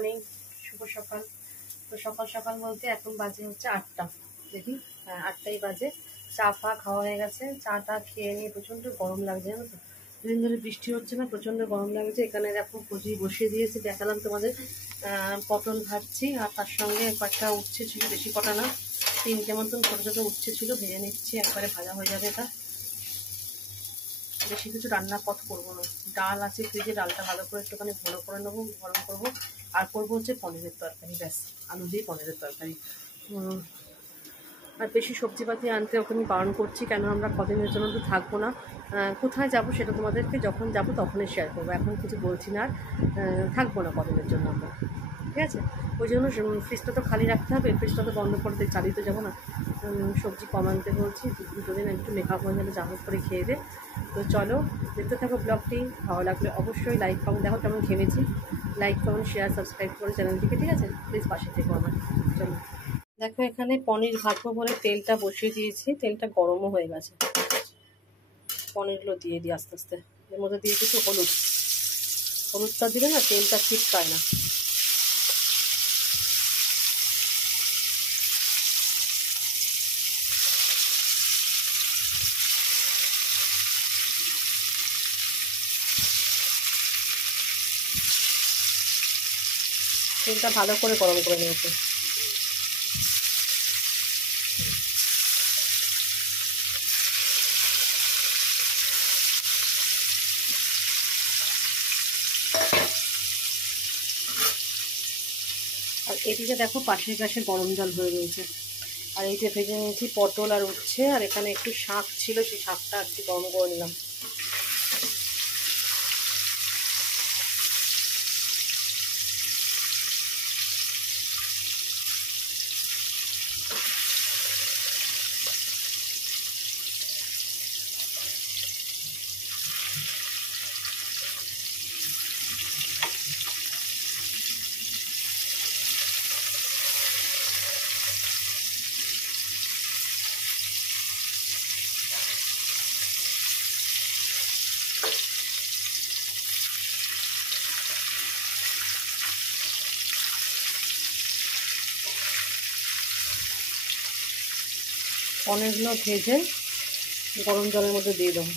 Morning, শুভ সকাল। তো সকাল সকাল বলতে এখন বাজে হচ্ছে 8টা, দেখি, হ্যাঁ 8টাই বাজে। চা ফা খাওয়া হয়ে গেছে, চাটা খেয়ে নিয়ে প্রচণ্ড গরম লাগছে, জানো তো, দুদিন ধরে বৃষ্টি হচ্ছে না, প্রচণ্ড গরম লাগছে। এখানে দেখো কচি বসিয়ে দিয়েছি, দেখালাম তোমাদের। পটল ভাজছি, আর তার সঙ্গে কয়েকটা উচ্ছে ছিল, বেশি কটা না, 3টে মতন ছোটো ছোটো উচ্ছে ছিল, ভেজে নিচ্ছি, একবারে ভাজা হয়ে যাবে। এটা বেশি কিছু রান্না পথ করবো না। ডাল আছে ফ্রিজে, ডালটা ভালো করে একটুখানি ঘন করে নেবো, গরম করবো। আর করবো হচ্ছে পনিরের তরকারি, ব্যাস, আলু দিয়ে পনিরের তরকারি। আর বেশি সবজিপাতি আনতে ওকে আমি বারণ করছি, কেন আমরা কদিনের জন্য তো থাকবো না। কোথায় যাব সেটা তোমাদেরকে যখন যাব তখনই শেয়ার করবো, এখন কিছু বলছি না। আর থাকবো না কদিনের জন্য আমরা, ঠিক আছে। ওই জন্য ফ্রিজটা তো খালি রাখতে হবে, ফ্রিজটা তো বন্ধ করে চালিয়ে তো যাবো না। সবজি কম আনতে বলছি, 2 দিন একটু মেকআপ হয়ে যাবে, যা হোক করে খেয়ে দে। তো চলো দেখতে থাকো ব্লগটি, ভালো লাগলে অবশ্যই লাইক কমেন্ট, দেখো কেমন ঘেমেছি, লাইক কমেন্ট শেয়ার সাবস্ক্রাইব করে চ্যানেলটিকে, ঠিক আছে, প্লিজ পাশে থেকো আমার। চলো দেখো, এখানে পনির ভাজবো বলে তেলটা বসিয়ে দিয়েছি, তেলটা গরমও হয়ে গেছে। পনিরগুলো দিয়ে দিই আস্তে আস্তে। এর মধ্যে দিয়ে দিচ্ছি হলুদ, হলুদটা দিলে না তেলটা ছিটকায় না। তেলটা ভালো করে গরম করে নিয়েছি। আর এদিকে দেখো পাশের গ্যাসে গরম জল হয়ে রয়েছে। আর এই যে ভেজে নিয়েছি পটল আর উচ্ছে, আর এখানে একটু শাক ছিল, সেই শাকটা একটু গরম করে নিলাম। পনিরগুলো ভেজে গরম জলের মধ্যে দিয়ে দেবো।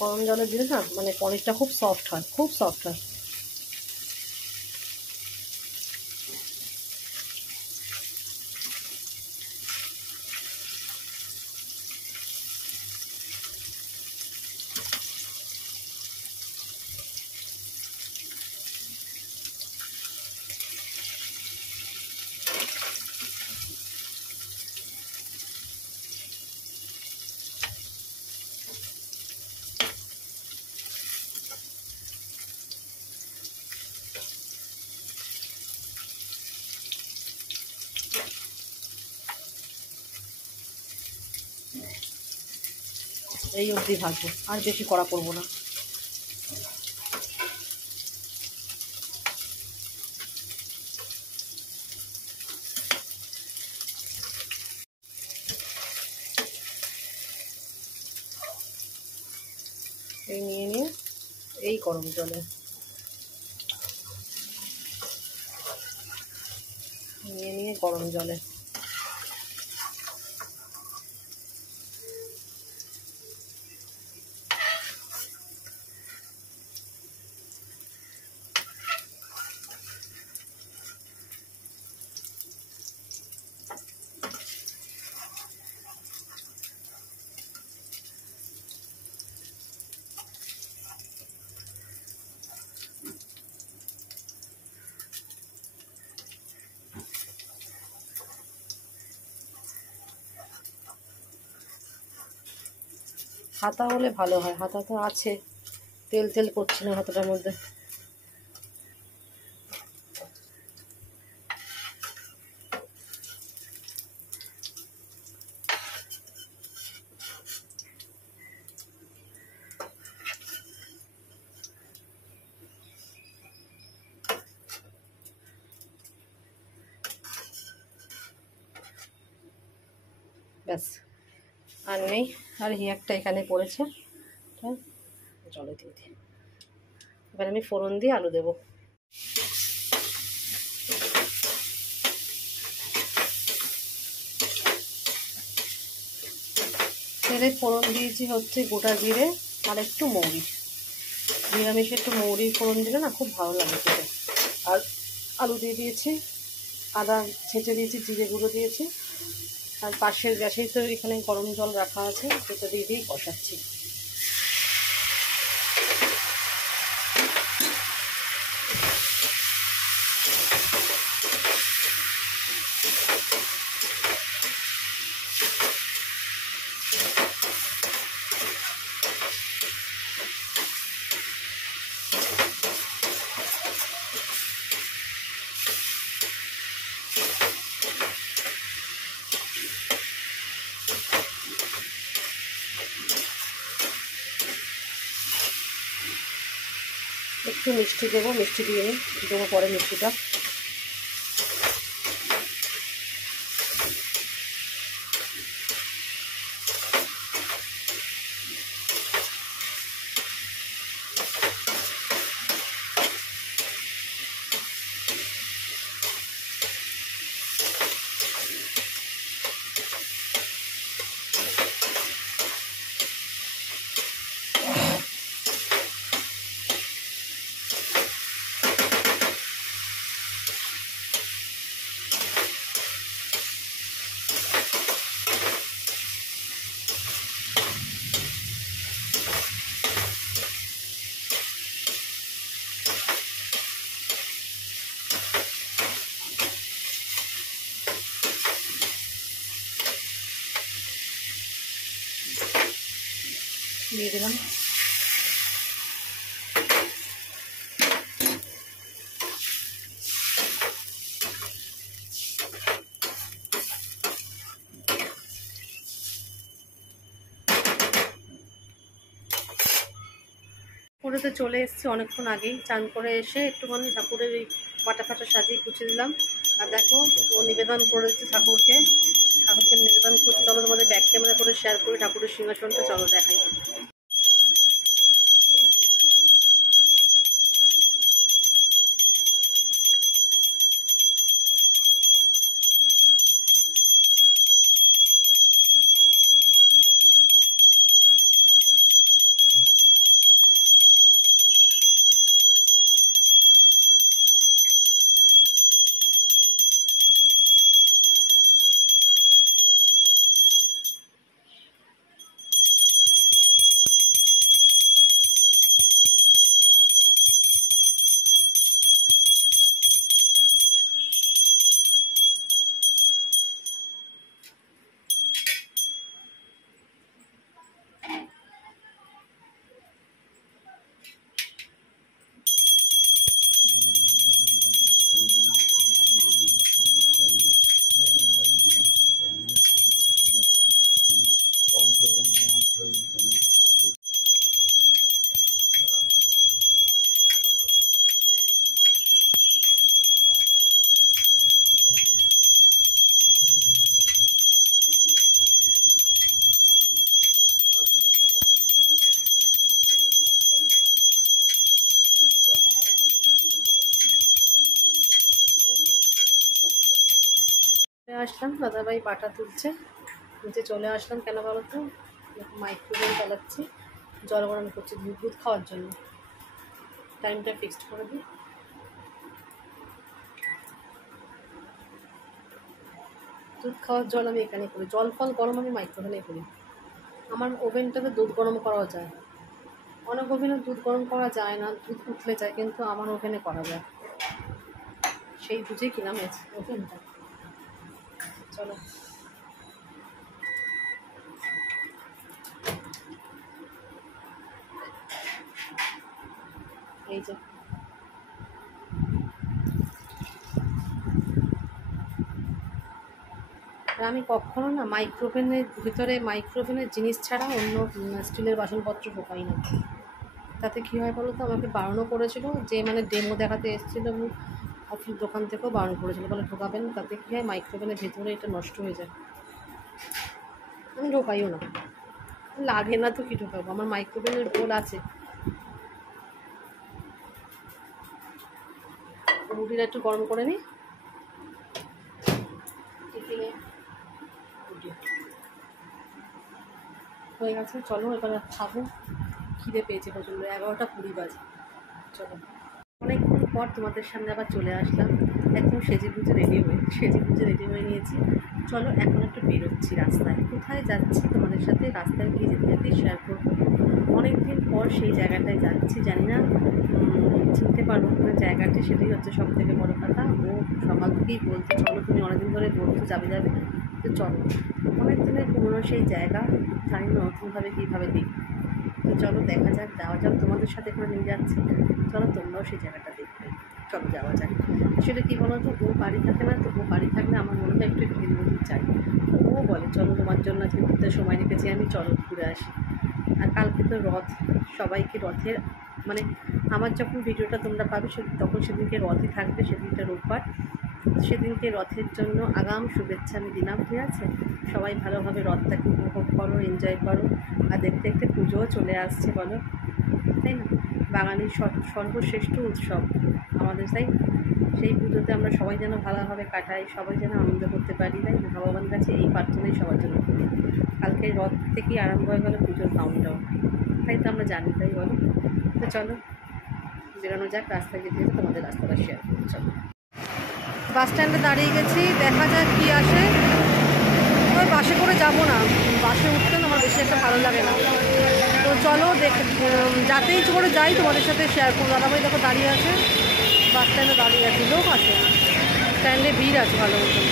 গরম জলে দিলে না মানে পনিরটা খুব সফট হয়, খুব সফট হয়। এই অবধি ভাজবো, আর বেশি কড়া করবো না। এই নিয়ে এই গরম জলে নিয়ে গরম জলে হাতা হলে ভালো হয়, হাতা তো আছে, তেল তেল করছি না হাতাটার মধ্যে। ব্যাস, আর নেই। আর একটা এখানে পড়েছে, জলে দিয়ে দিই। এবার আমি ফোড়ন দিয়ে আলু দেবো। তেলে ফোড়ন দিয়েছি হচ্ছে গোটা জিরে আর একটু মৌরি, নিরামিষে একটু মৌরি ফোড়ন দিলে না খুব ভালো লাগে খেতে। আর আলু দিয়ে দিয়েছি, আদা ছেঁচে দিয়েছি, জিরে গুঁড়ো দিয়েছি। আর পাশের গ্যাসেই তো এখানে গরম জল রাখা আছে, সেটা দিয়ে দিয়েই কষাচ্ছি। একটু মিষ্টি দেবো, মিষ্টি দিয়ে নিই, দেবো পরে মিষ্টিটা। দিয়ে দিলাম। পুরোতে চলে এসেছি অনেকক্ষণ আগেই, চান করে এসে একটুখানি ঠাকুরের এই পাটা ফাটা সাজিয়ে গুছিয়ে দিলাম। আর দেখো ও নিবেদন করেছে ঠাকুরকে, ঠাকুরকে নিবেদন করতে। চলো তোমাদের ব্যাক ক্যামেরা করে শেয়ার করি ঠাকুরের সিংহাসনটা, চলো দেখাই। আসলাম, দাদাভাই বাটা তুলছে, নিচে চলে আসলাম। কেন বলো তো, মাইক্রোওয়েভ চালাচ্ছি, জল গরম করছি দুধ খাওয়ার জন্য। টাইমটা ফিক্সড করে দিই। দুধ খাওয়ার জল আমি এখানে করি, জল ফল গরম আমি মাইক্রোওভেনে করি। আমার ওভেনটাতে দুধ গরম করাও যায়, অনেক ওভেনে দুধ গরম করা যায় না, দুধ উঠলে যায়, কিন্তু আমার ওভেনে করা যায়। সেই বুঝেই কিনাম ওভেনটা। চলো এই যে আমি কখনো না মাইক্রোওভেনের ভিতরে, মাইক্রোওভেনের জিনিস ছাড়া অন্য স্টিলের বাসনপত্র ঢোকাই না। তাতে কী হয় বলো তো, আমাকে বারণও করেছিল, যে মানে ডেমো দেখাতে এসেছিলো অফিস দোকান থেকেও বারণ করেছিল, বলে ঢোকাবেন, তাতে কী হয় মাইক্রোওভেনের ভেতরে এটা নষ্ট হয়ে যায়। আমি ঢোকাইও না, লাগে না তো কি ঢোকাবো, আমার মাইক্রোওভেনের বোল আছে। রুটিটা একটু গরম করে নিই, টিফিনে রুটি হয়ে গেছে। চলো এবার খাবো, খিদে পেয়েছে প্রচণ্ড, 11টা 20 বাজে। চলো, অনেকক্ষণ পর তোমাদের সামনে আবার চলে আসলাম, একদম সেজে গুজে রেডি হয়ে নিয়েছি। চলো এখন একটু বেরোচ্ছি রাস্তায়, কোথায় যাচ্ছি তোমাদের সাথে রাস্তায় গিয়ে যেতে যেতে শেয়ার করবো। অনেক দিন পর সেই জায়গাটায় যাচ্ছি, জানি না চিনতে পারবো না জায়গাটি, সেটাই হচ্ছে সব থেকে বড় কথা। ও সকাল থেকেই বলছে চলো, তুমি অনেকদিন ধরে বলছো যাবে, তো চলো। অনেক দিনের পুরনো সেই জায়গা, জানি না নতুনভাবে কীভাবে দেখি। তো চলো দেখা যাক, যাওয়া যাক, তোমাদের সাথে করে নিয়ে যাচ্ছি। চলো তোমরাও সেই জায়গাটা দেখবে, চলো যাওয়া যাক। আসলে কী বলো তো, ও বাড়ি থাকে না, তো ও বাড়ি থাকলে আমার মনে হয় একটু এদিক চাই। ও বলে চলো তোমার জন্য আজকে ঘুরতে সময় রেখেছি আমি, চলো ঘুরে আসি। আর কালকে তো রথ, সবাইকে রথের মানে আমার যখন ভিডিওটা তোমরা পাবে তখন সেদিনকে রথই থাকবে, সেদিনটা রোববার। সেদিনকে রথের জন্য আগাম শুভেচ্ছা আমি দিলাম, ঠিক আছে? সবাই ভালোভাবে রথটাকে উপভোগ করো, এনজয় করো। আর দেখতে দেখতে পুজোও চলে আসছে, বলো তাই না? বাঙালির সর্বশ্রেষ্ঠ উৎসব আমাদের, তাই সেই পুজোতে আমরা সবাই যেন ভালোভাবে কাটাই, সবাই যেন আনন্দ করতে পারি, তাই না? ভগবানের কাছে এই প্রার্থনাই সবার জন্য করি। কালকে রথ থেকেই আরম্ভ হয়ে গেল পুজোর কাউন্টডাউন, তাই তো আমরা জানি, তাই বলো। তো চলো বেরোনো যাক, রাস্তায় যেতে যেতে তোমাদের রাস্তাটা শেয়ার করতে। চলো, বাস স্ট্যান্ডে দাঁড়িয়ে গেছি, দেখা যাক কী আসে। ওই বাসে করে যাবো না, বাসে উঠতে না আমার বেশি একটা ভালো লাগে না। তো চলো যাতেই করে যাই তোমাদের সাথে শেয়ার করবো। দাদাভাই দেখো দাঁড়িয়ে আছে, বাস স্ট্যান্ডে দাঁড়িয়ে আছে, লোক আছে, স্ট্যান্ডে ভিড় আছে ভালো মতন।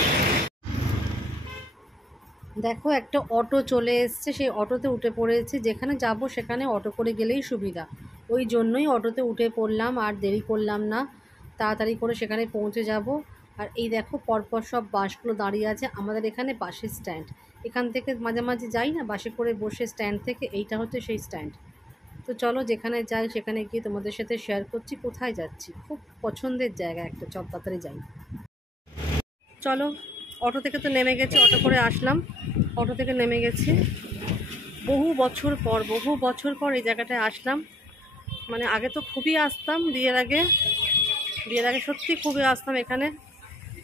দেখো একটা অটো চলে এসছে, সেই অটোতে উঠে পড়েছি। যেখানে যাব সেখানে অটো করে গেলেই সুবিধা, ওই জন্যই অটোতে উঠে পড়লাম, আর দেরি করলাম না, তাড়াতাড়ি করে সেখানে পৌঁছে যাব। আর এই দেখো পরপর সব বাসগুলো দাঁড়িয়ে আছে, আমাদের এখানে বাসের স্ট্যান্ড। এখান থেকে মাঝে মাঝে যাই না বাসে করে বসে স্ট্যান্ড থেকে, এইটা হচ্ছে সেই স্ট্যান্ড। তো চলো যেখানে যাই সেখানে গিয়ে তোমাদের সাথে শেয়ার করছি কোথায় যাচ্ছি। খুব পছন্দের জায়গা একটা, চট তাড়াতাড়ি যাই। চলো, অটো থেকে তো নেমে গেছি, অটো করে আসলাম, অটো থেকে নেমে গেছি। বহু বছর পর এই জায়গাটায় আসলাম। মানে আগে তো খুবই আসতাম, বিয়ের আগে সত্যি খুবই আসতাম এখানে।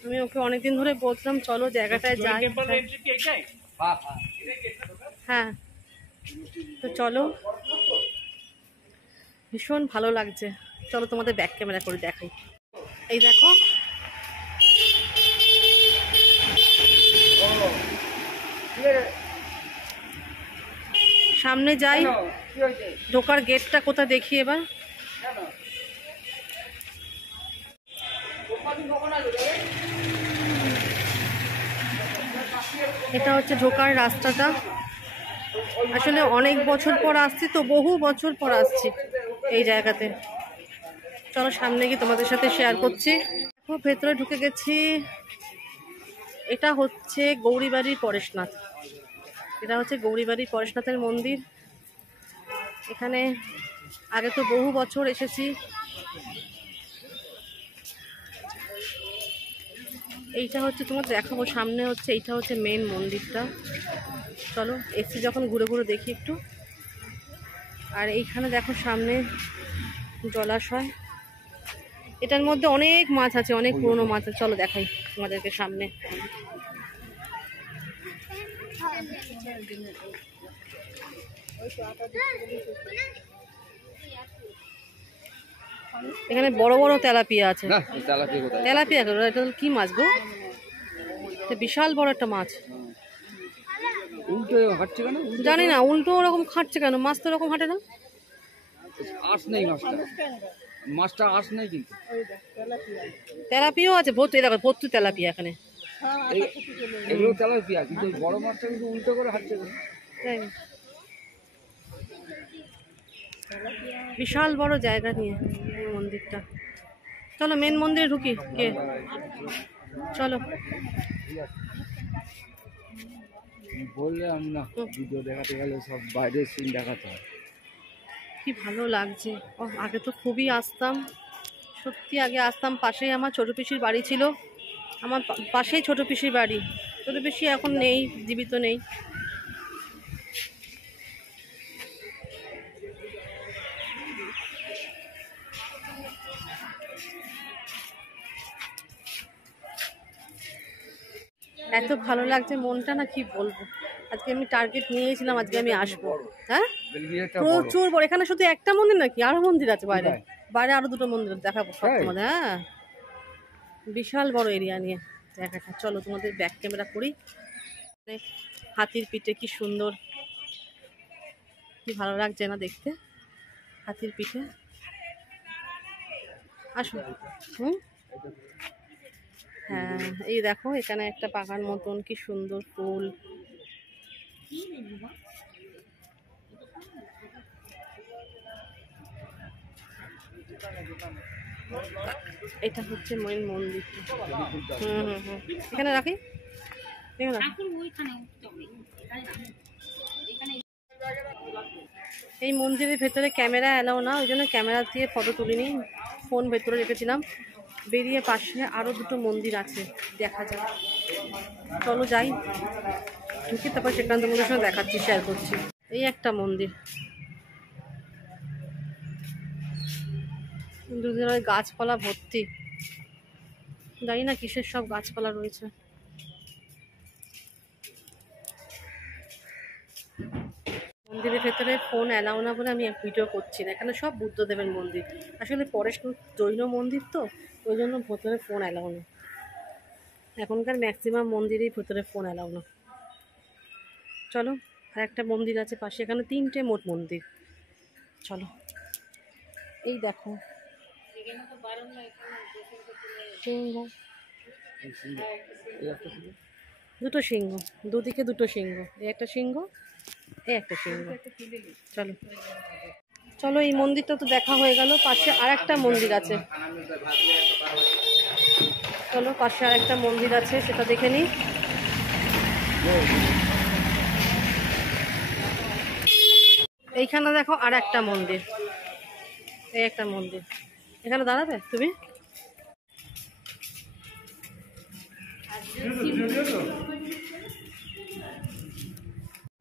আমি ওকে অনেকদিন ধরে বলতাম চলো জায়গাটায় যাই। হ্যাঁ, তো চলো, ভীষণ ভালো লাগছে। চলো তোমাদের ব্যাক ক্যামেরা করে দেখাই। এই দেখো, সামনে যাই, ঢোকার গেটটা কোথায় দেখি এবার। এটা হচ্ছে ঢোকার রাস্তাটা। আসলে অনেক বছর পর আসছি তো, বহু বছর পর আসছি এই জায়গাতে। চলো সামনে গিয়ে তোমাদের সাথে শেয়ার করছি। দেখো ভেতরে ঢুকে গেছি, এটা হচ্ছে গৌরীবাড়ির পরেশনাথ, এটা হচ্ছে গৌরীবাড়ির পরেশনাথের মন্দির। এখানে আগে তো বহু বছর এসেছি। এইটা হচ্ছে তোমার দেখাবো সামনে, হচ্ছে এইটা হচ্ছে মেন মন্দিরটা। চলো এসছি যখন ঘুরে ঘুরে দেখি একটু। আর এইখানে দেখো সামনে জলাশয়, এটার মধ্যে অনেক মাছ আছে, অনেক পুরনো মাছ আছে। চলো দেখাই তোমাদেরকে সামনে। এখানে বড় বড় তেলাপিয়া আছে। তেলাপিয়া এটা কি মাছ গো? বিশাল বড় একটা মাছ। উল্টো হাঁটছে কেন জানি না, উল্টো ওরকম খাটছে কেন? মাছ তো ওরকম হাঁটে না। আঁশ নেই মাছটা আঁশ নেই, কিন্তু তেলাপিয়াও আছে ভর্তি, দেখো ভর্তি তেলাপিয়া এখানে। এগুলো তেলাপিয়া, কিন্তু বড় মাছটা কিন্তু উল্টো করে হাঁটছে কেন? বিশাল বড় জায়গা নিয়ে এই মন্দিরটা। চলো মেন মন্দিরে ঢুকি কে, চলো। বললে আমি না, ভিডিও দেখাতে গেলে সব বাইরের সিন দেখাতে হয়। কি ভালো লাগছে। আগে তো খুবই আসতাম, সত্যি আগে আসতাম। পাশেই আমার ছোটো পিসির বাড়ি ছিল, আমার পাশেই ছোটো পিসির বাড়ি। ছোটো পিসি এখন নেই, জীবিত নেই। এত ভালো লাগছে মনটা, না কি বলবো। আজকে আমি টার্গেট নিয়েছিলাম, আজকে আমি আসবো। হ্যাঁ, বেলঘরিয়াটা বড়। প্রচুর বড়। এখানে শুধু একটা মন্দির নাকি, আরো মন্দির আছে বাইরে? কোথায়? বাইরে আরো দুটো মন্দির দেখাবো সব তাই? তোমাদের। হ্যাঁ, বিশাল বড় এরিয়া নিয়ে দেখাটা। চলো তোমাদের ব্যাক ক্যামেরা করি। হাতির পিঠে কি সুন্দর, কি ভালো লাগছে না দেখতে হাতির পিঠে। আসো। হুম, হ্যাঁ এই দেখো এখানে একটা বাগান মতন, কি সুন্দর ফুল। এটা হচ্ছে মেন মন্দিরটা। হুম হুম হুম, এখানে রাখি, এখানে রাখি। এই মন্দিরের ভেতরে ক্যামেরা অ্যালাও না, ওই জন্য ক্যামেরা দিয়ে ফটো তুলিনি, ফোন ভেতরে রেখেছিলাম। বেরিয়ে পাশে আরো দুটো মন্দির আছে, দেখা যাক। চলো যাই, ঢুকি, তারপর সেখান তোমাদের সঙ্গে দেখাচ্ছি, শেয়ার করছি। এই একটা মন্দির, দুদিন গাছপালা ভর্তি, জানি না কিসের সব গাছপালা রয়েছে। মন্দিরের ভেতরে ফোন অ্যালাউ না বলে আমি ভিডিও করছি না, এখানে সব বুদ্ধদেবের মন্দির। আসলে পরেশ জৈন মন্দির তো, ওই জন্য ভেতরে ফোন অ্যালাউ না। এখনকার ম্যাক্সিমাম মন্দিরেই ভেতরে ফোন অ্যালাউ না। চলো, আর একটা মন্দির আছে পাশে, এখানে 3টে মোট মন্দির। চলো, এই দেখো সিংহ, দুটো সিংহ, দুদিকে দুটো সিংহ, এই একটা সিংহ, এই একটা সিংহ। চলো চলো, এই মন্দিরটা তো দেখা হয়ে গেল, পাশে আর একটা মন্দির আছে। চলো, পাশে আর একটা মন্দির আছে, সেটা দেখে নিই। এইখানে দেখো আর একটা মন্দির, এই একটা মন্দির। এখানে দাঁড়াবে তুমি?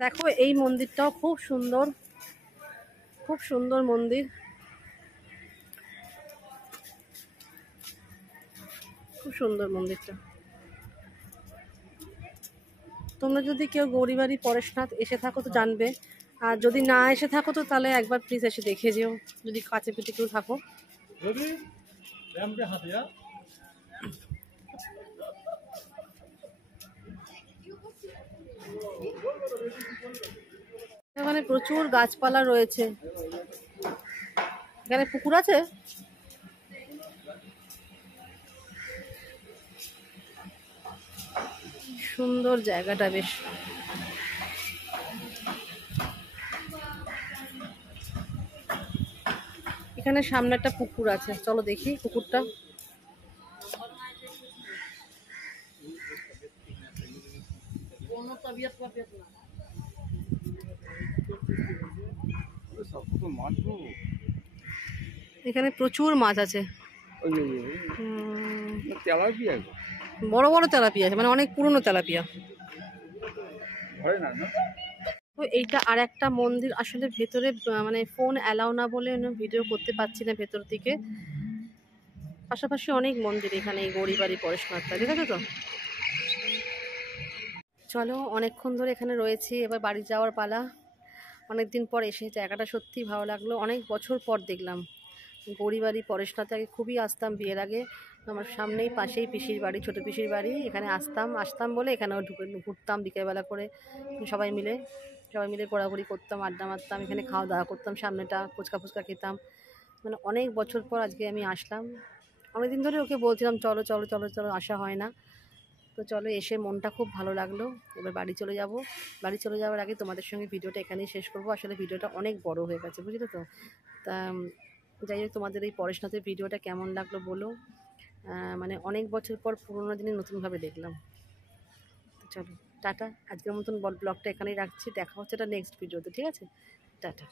দেখো এই মন্দিরটাও খুব সুন্দর, খুব সুন্দর মন্দির, খুব সুন্দর মন্দিরটা। তোমরা যদি কেউ গৌরীবাড়ি পরেশনাথ এসে থাকো তো জানবে, আর যদি না এসে থাকো তো তাহলে একবার প্লিজ এসে দেখে যেও, যদি কাছে পিঠে কেউ থাকো। এখানে প্রচুর গাছপালা রয়েছে। এখানে পুকুর আছে, সুন্দর জায়গাটা বেশ। এখানে সামনে একটা পুকুর আছে, চলো দেখি পুকুরটা। এখানে প্রচুর মাছ আছে, বড় বড় তেলাপিয়া আছে, মানে অনেক পুরনো তেলাপিয়া। তো এইটা আর একটা মন্দির, আসলে ভেতরে মানে ফোন অ্যালাউ না বলে ভিডিও করতে পারছি না ভেতর থেকে। পাশাপাশি অনেক মন্দির এখানে, এই গৌরীবাড়ি পরেশনাথটা, ঠিক আছে তো। চলো, অনেকক্ষণ ধরে এখানে রয়েছি, এবার বাড়ি যাওয়ার পালা। অনেকদিন পর এসে জায়গাটা সত্যিই ভালো লাগলো, অনেক বছর পর দেখলাম। গৌরীবাড়ি পরেশনাথে আগে খুবই আসতাম, বিয়ের আগে আমার সামনেই পাশেই পিসির বাড়ি, ছোটো পিসির বাড়ি, এখানে আসতাম বলে এখানেও ঘুরতাম বিকেলবেলা করে, সবাই মিলে ঘোরাঘুরি করতাম, আড্ডা মারতাম, এখানে খাওয়া দাওয়া করতাম, সামনেটা ফুচকা ফুচকা খেতাম। মানে অনেক বছর পর আজকে আমি আসলাম। অনেকদিন ধরে ওকে বলছিলাম চলো চলো চলো চলো, আসা হয় না। তো চলো, এসে মনটা খুব ভালো লাগলো। এবার বাড়ি চলে যাব। বাড়ি চলে যাওয়ার আগে তোমাদের সঙ্গে ভিডিওটা এখানেই শেষ করব। আসলে ভিডিওটা অনেক বড় হয়ে গেছে, বুঝলে তো। তা যাই হোক, তোমাদের এই পরেশনাথের ভিডিওটা কেমন লাগলো বলো। মানে অনেক বছর পর পুরোনো দিনে নতুনভাবে দেখলাম। তো চলো টাটা, আজকের মতন ব্লগটা এখানেই রাখছি, দেখা হচ্ছে এটা নেক্সট ভিডিওতে, ঠিক আছে, টাটা।